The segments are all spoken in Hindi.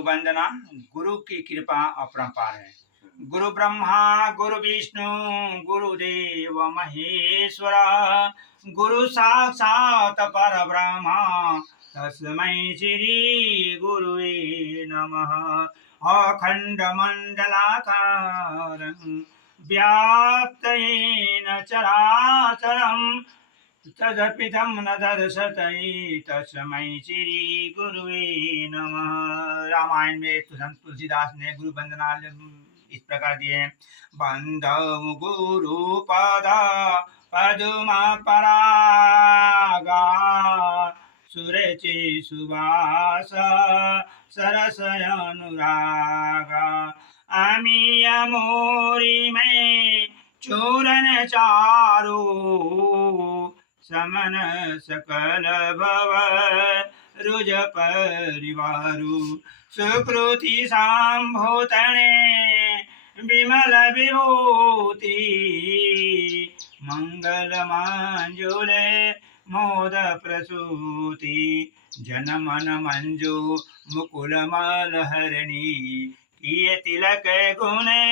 गुरु वंदना। गुरु की कृपा अपरंपार है। गुरु ब्रह्मा गुरु विष्णु गुरुदेव महेश्वर, गुरु साक्षात परब्रह्म तस्मै श्री गुरुवे नमः। अखंड मंडलाकारं व्याप्तेन चराचरं तदपितं न दर्शते तस्मै श्री गुरुवे नमः। रामायण में तुलसीदास ने गुरु वंदना इस प्रकार दिए हैं। बंधव गुरु पद पद्म परागा, सुरचि सुवास सरस अनुरागा। अमीय मोरी में चूरन चारो, समन सकल भव रुज परिवारु। सुकृति संभूतने विमल विभूति, मंगल मंजुले मोद प्रसूति। जन मन मंजू मुकुल मलहरणी, किए तिलक गुणे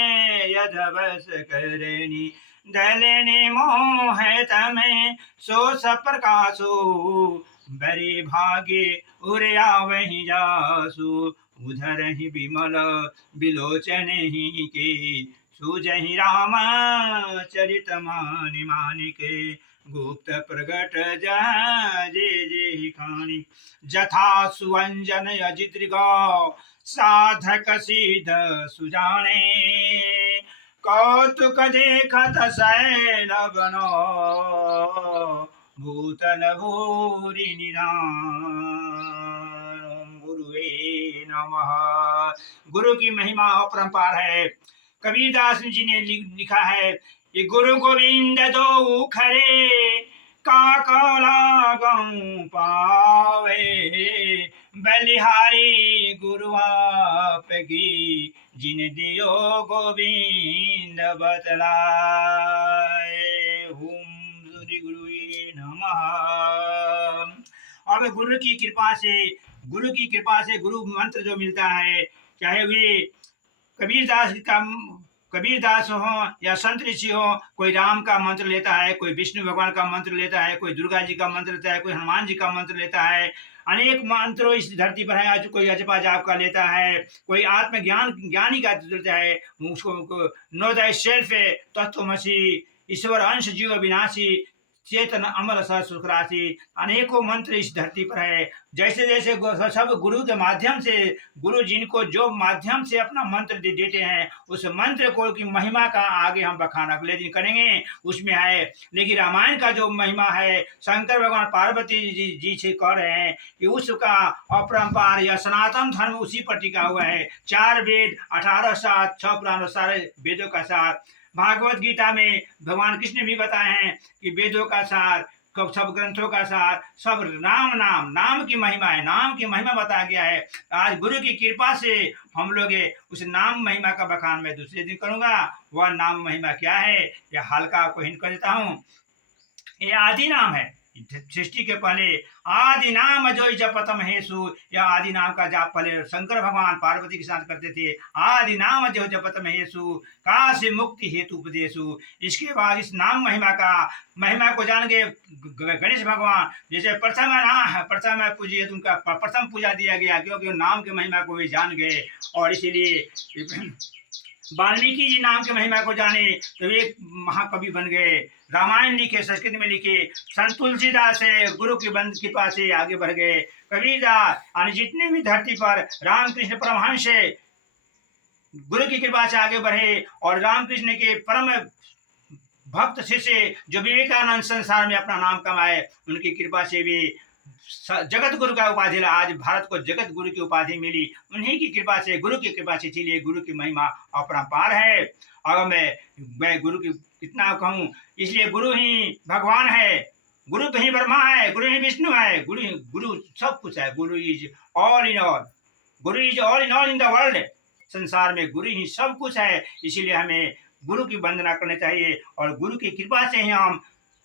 यदवस करणी। दलनी मोह तमें सो सप्रकाशो, बरे भागे उरिया वही जासु। उधर ही विमल बिलोचन ही के, सुजहि राम चरित मानि मानिके। गुप्त प्रगट जे जे खानी, जथा सुवंजन अजिद्रिगा साधक सिद्ध सुजाने। कौतुक देखत शैल बनो, भूतल भूरि निधान। गुरुवे नमः। गुरु की महिमा अपरंपार है। कबीरदास जी ने लिखा है कि गुरु गोविंद दो खरे, काका गऊ पावे। बलिहारी गुरु आपकी, जिन दियो गोविंद बतलाए। ओम श्री गुरुवे नमः। अब गुरु की कृपा से गुरु मंत्र जो मिलता है, चाहे वे कबीरदास हो या संत ऋषि हो, कोई राम का मंत्र लेता है, कोई विष्णु भगवान का मंत्र लेता है, कोई दुर्गा जी का मंत्र लेता है, कोई हनुमान जी का मंत्र लेता है। अनेक मंत्रों इस धरती पर है। आज कोई अजपा जाप का लेता है, कोई ज्ञानी का लेता है। उसको नो दै सेल्फ तत्वमसि, ईश्वर अंश जीव विनाशी, चेतन अमर सह सुखराशि। अनेकों मंत्र इस धरती पर है। जैसे जैसे सब गुरु के माध्यम से, गुरु जिनको जो माध्यम से अपना मंत्र देते हैं, उस मंत्र को की महिमा का आगे हम बखान अगले दिन करेंगे, उसमें है। लेकिन रामायण का जो महिमा है, शंकर भगवान पार्वती जी से कह रहे हैं कि उसका अपरंपार या सनातन धर्म उसी पर टिका हुआ है। 4 वेद, 18 शास्त्र, 6 पुराण, सारे वेदों का सार। भागवत गीता में भगवान कृष्ण भी बताए हैं कि वेदों का सार, सब ग्रंथों का सार, सब नाम की महिमा है। नाम की महिमा बताया गया है। आज गुरु की कृपा से हम लोग उस नाम महिमा का बखान मैं दूसरे दिन करूंगा। वह नाम महिमा क्या है, यह हल्का आपको हिंट कर देता हूँ। ये आदि नाम है। सृष्टि के पहले आदि नाम जो जपत महेशु, यह आदि नाम का जाप पहले शंकर भगवान पार्वती के साथ करते थे। आदि नाम जो जपत महेशु, काशी मुक्ति हेतु उपदेशु। इसके बाद इस नाम महिमा को जान के गणेश भगवान, जैसे प्रथम पूजिए, उनका प्रथम पूजा दिया गया, क्योंकि नाम के महिमा को वे जान गए। और इसीलिए वाल्मीकि जी नाम के महिमा को जाने तो वे महाकवि बन गए। रामायण लिखे, संस्कृत में लिखे। संत तुलसीदास से गुरु की कृपा से आगे बढ़ गए। कबीरदास और जितने भी धरती पर रामकृष्ण परमहंस गुरु की कृपा से आगे बढ़े, और रामकृष्ण के परम भक्त शिष्य जो विवेकानंद संसार में अपना नाम कमाए, उनकी कृपा से भी जगत गुरु का उपाधि, आज भारत को जगत गुरु की उपाधि मिली, उन्हीं की कृपा से, गुरु की कृपा से। इसीलिए गुरु की महिमा अपरंपार है। और मैं गुरु की कितना कहूँ, इसलिए गुरु ही भगवान है, गुरु ही ब्रह्मा है, गुरु ही विष्णु है, गुरु सब कुछ है। गुरु is all in all, Guru is all in the world. संसार में गुरु ही सब कुछ है। इसीलिए हमें गुरु की वंदना करनी चाहिए, और गुरु की कृपा से ही हम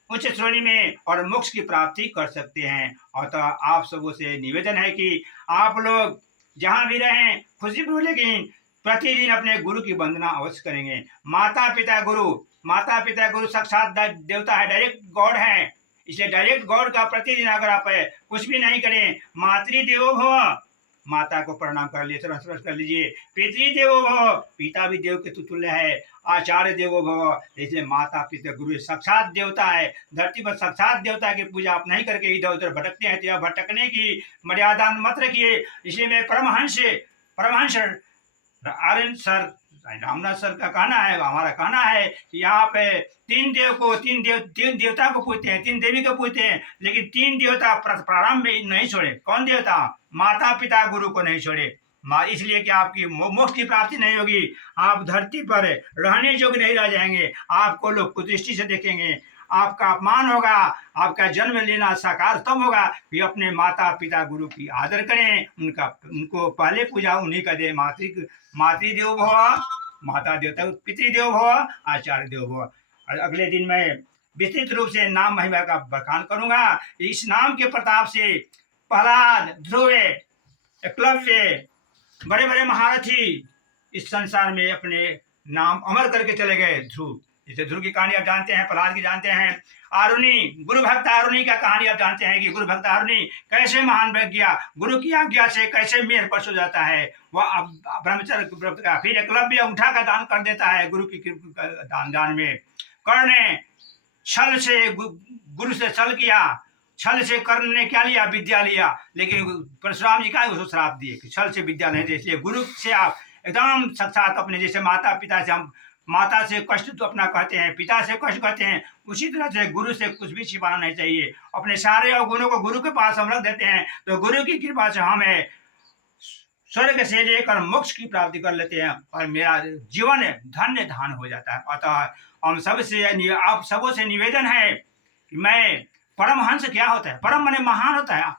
उच्च श्रेणी में और मोक्ष की प्राप्ति कर सकते हैं। और तो आप सबों से निवेदन है कि आप लोग जहाँ भी रहें खुशीपूर्वक, लेकिन प्रतिदिन अपने गुरु की वंदना अवश्य करेंगे। माता पिता गुरु साक्षात देवता है, डायरेक्ट गॉड है। इसलिए डायरेक्ट गॉड का प्रतिदिन अगर आप कुछ भी नहीं करें, मातृदेवो भव, माता को प्रणाम कर लीजिए, नमस्कार कर लीजिए। पितृदेवो भव, पिता भी देव के तुल्य है। आचार्य देवो भव, इसलिए माता पिता गुरु साक्षात देवता है। धरती पर साक्षात देवता की पूजा आप नहीं करके इधर उधर भटकते हैं, तो यह भटकने की मर्यादा मत रखिए। इसलिए मैं परमहंस आर्यन सर रामनाथ सर का कहना है, हमारा कहना है कि यहाँ पे तीन देवता को पूजते हैं, तीन देवी को पूजते हैं, लेकिन तीन देवता प्रारंभ में नहीं छोड़े। कौन देवता? माता पिता गुरु को नहीं छोड़े। इसलिए कि आपकी मोक्ष की प्राप्ति नहीं होगी, आप धरती पर रहने योग्य नहीं रह जाएंगे, आपको लोग कुदृष्टि से देखेंगे, आपका अपमान होगा। आपका जन्म लेना साकार तब होगा कि अपने माता पिता गुरु की आदर करें, उनको पहले पूजा उन्हीं का दे। मातृदेवो भव, माता देवता, पितृदेवो भव, आचार्य देवो भव। और अगले दिन मैं विस्तृत रूप से नाम महिमा का बखान करूंगा। इस नाम के प्रताप से प्रहलाद, ध्रुव, एकलव्य, बड़े बड़े महारथी इस संसार में अपने नाम अमर करके चले गए। ध्रुव, जैसे ध्रुव की कहानी आप जानते हैं, प्रहलाद की जानते हैं। आरुणि, गुरु भक्त आरुणि का कहानी आप जानते हैं कि गुरु भक्त आरुणि कैसे महान बन गया, गुरु की आज्ञा से कैसे मेहर पर हो जाता है वह ब्रह्मचर्य का। फिर एकलव्य अंगूठा का दान कर देता है गुरु की दान में। कर्ण ने छल से गुरु से छल किया, छल से कर्ण ने क्या लिया? विद्या लिया। लेकिन परशुराम जी का उसको श्राप दिए कि छल से विद्या नहीं दे। इसलिए गुरु से आप एकदम साक्षात अपने, जैसे माता पिता से हम माता से कष्ट तो अपना कहते हैं, पिता से कष्ट कहते हैं, उसी तरह से गुरु से कुछ भी छिपाना नहीं चाहिए। अपने सारे अवगुणों को गुरु के पास हम रख देते हैं, तो गुरु की कृपा से हमें स्वर्ग से लेकर मोक्ष की प्राप्ति कर लेते हैं और मेरा जीवन धन्य धान हो जाता है। अतः हम सबसे, आप सबों से निवेदन है कि मैं परमहंस क्या होता है? परम माने महान होता है।